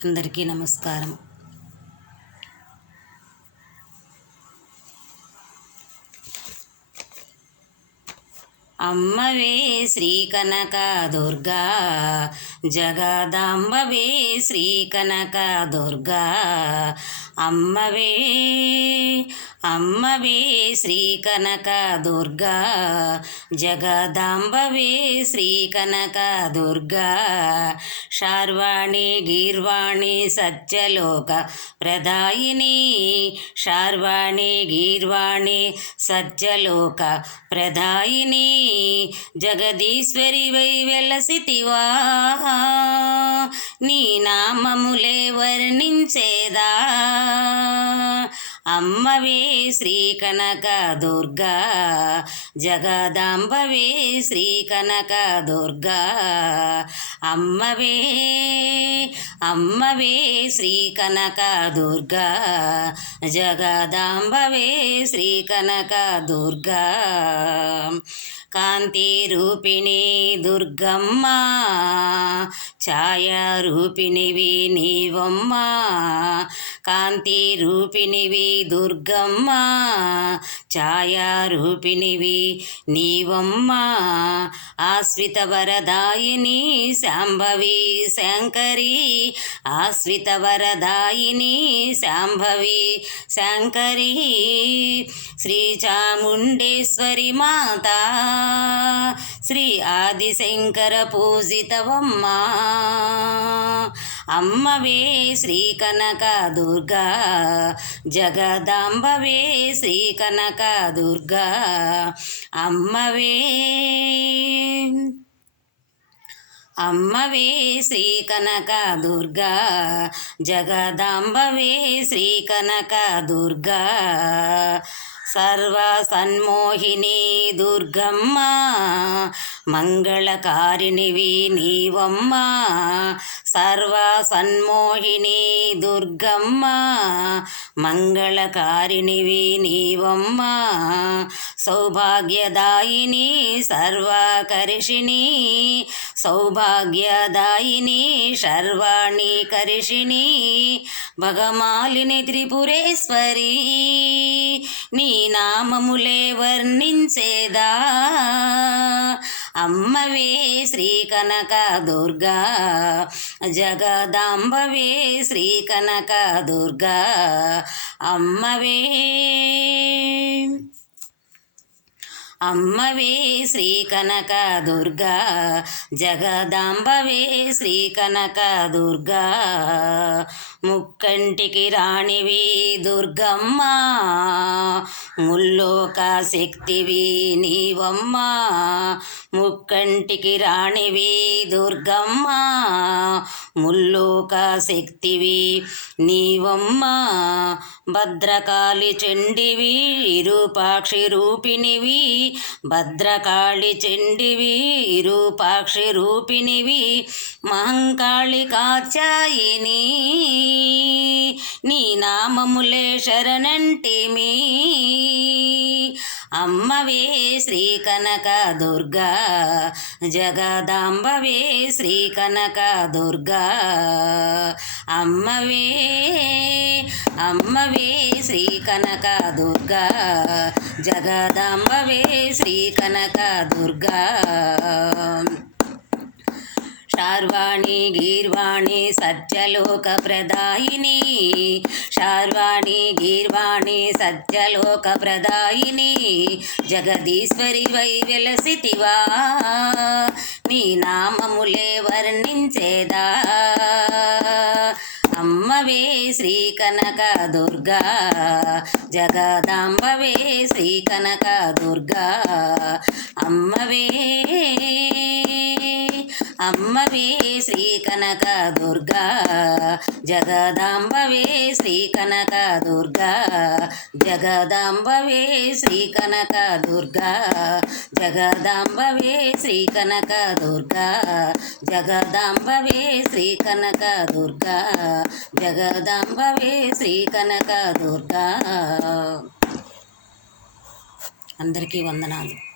అందరికీ నమస్కారం. అమ్మవే శ్రీ కనక దుర్గా, జగదాంబవే శ్రీ కనక దుర్గా. అమ్మవే అమ్మవే శ్రీ కనక దుర్గా, జగదాంబవే శ్రీ కనక దుర్గా. శార్వాణి గీర్వాణి సత్యలోక ప్రదాయిని, శార్వాణి గీర్వాణి సత్యలోక ప్రదాయిని. జగదీశ్వరి వై వెలసితివా, నీ నామములే వర్ణించేదా. అమ్మవే శ్రీ కనక దుర్గా, జగదాంబవే శ్రీ కనక దుర్గా. అమ్మవే అమ్మవే శ్రీ కనక దుర్గా, జగదాంబవే శ్రీ కనక దుర్గా. కాంతి రూపిణి దుర్గమ్మ, ఛాయా రూపిణివి నీవమ్మ. కాంతి రూపిణివి దుర్గమ్మ, ఛాయా రూపిణివి నీవమ్మ. ఆశ్రిత వరదాయిని శాంభవి శంకరి, ఆశ్రిత వరదాయిని శాంభవి శంకరి. శ్రీ చాముండేశ్వరి మాత, శ్రీ ఆదిశంకర పూజితవమ్మ. అమ్మవే శ్రీ కనక దుర్గా, జగదాంబవే శ్రీ కనక దుర్గా. అమ్మవే అమ్మవే శ్రీ కనక దుర్గా, జగదాంబవే శ్రీ కనక దుర్గా. సర్వ సన్మోహిని దుర్గమ్మ, మంగళకారిణివి నీవమ్మ. సర్వ సన్మోహిని దుర్గమ్మ, మంగళకారిణివి నీవమ్మ. సౌభాగ్యదాయిని సర్వకర్షిణి, సౌభాగ్యదాయిని సర్వాణి కర్షిణి. భగమాలిని త్రిపురేశ్వరి, నీ నామములే వర్ణించేదా. అమ్మవే శ్రీ కనక దుర్గా, జగదాంబవే శ్రీ కనక దుర్గా. అమ్మవే అమ్మవే శ్రీ కనక దుర్గా, జగదాంబవే శ్రీ కనక దుర్గా. ముక్కంటికి రాణివి దుర్గమ్మ, ముల్లోక శక్తివి నీవమ్మ. ముక్కంటికి రాణివి దుర్గమ్మ, ముల్లోక శక్తివి నీవమ్మ. భద్రకాళి చండివి విరూపాక్షి రూపిణివి, భద్రకాళి చండివి విరూపాక్షి రూపిణివి. మహంకాళి కాచాయిని, నీ నామములే శరణంటిమి. అమ్మవే శ్రీ కనక దుర్గా, జగదాంబవే శ్రీ కనక దుర్గా. అమ్మవే అమ్మవే శ్రీ కనక దుర్గా, జగదాంబవే శ్రీ కనక దుర్గా. శార్వాణి గీర్వాణి సత్యలోక ప్రదాయిని, శార్వాణి గీర్వాణి సత్యలోక ప్రదాయిని. జగదీశ్వరి వై వెలసితివా, నీ నామములే వర్ణించేదా. అమ్మవే శ్రీ కనక దుర్గా, జగదాంబవే శ్రీ కనక దుర్గా. అమ్మవే అమ్మవే శ్రీ కనక దుర్గా, జగదాంబవే శ్రీ కనక దుర్గా. జగదాంబవే శ్రీ కనక దుర్గా, జగదాంబవే శ్రీ కనక దుర్గా. జగదాంబవే శ్రీ కనక దుర్గా, జగదాంబవే శ్రీ కనక దుర్గా. అందరికీ వందనాలు.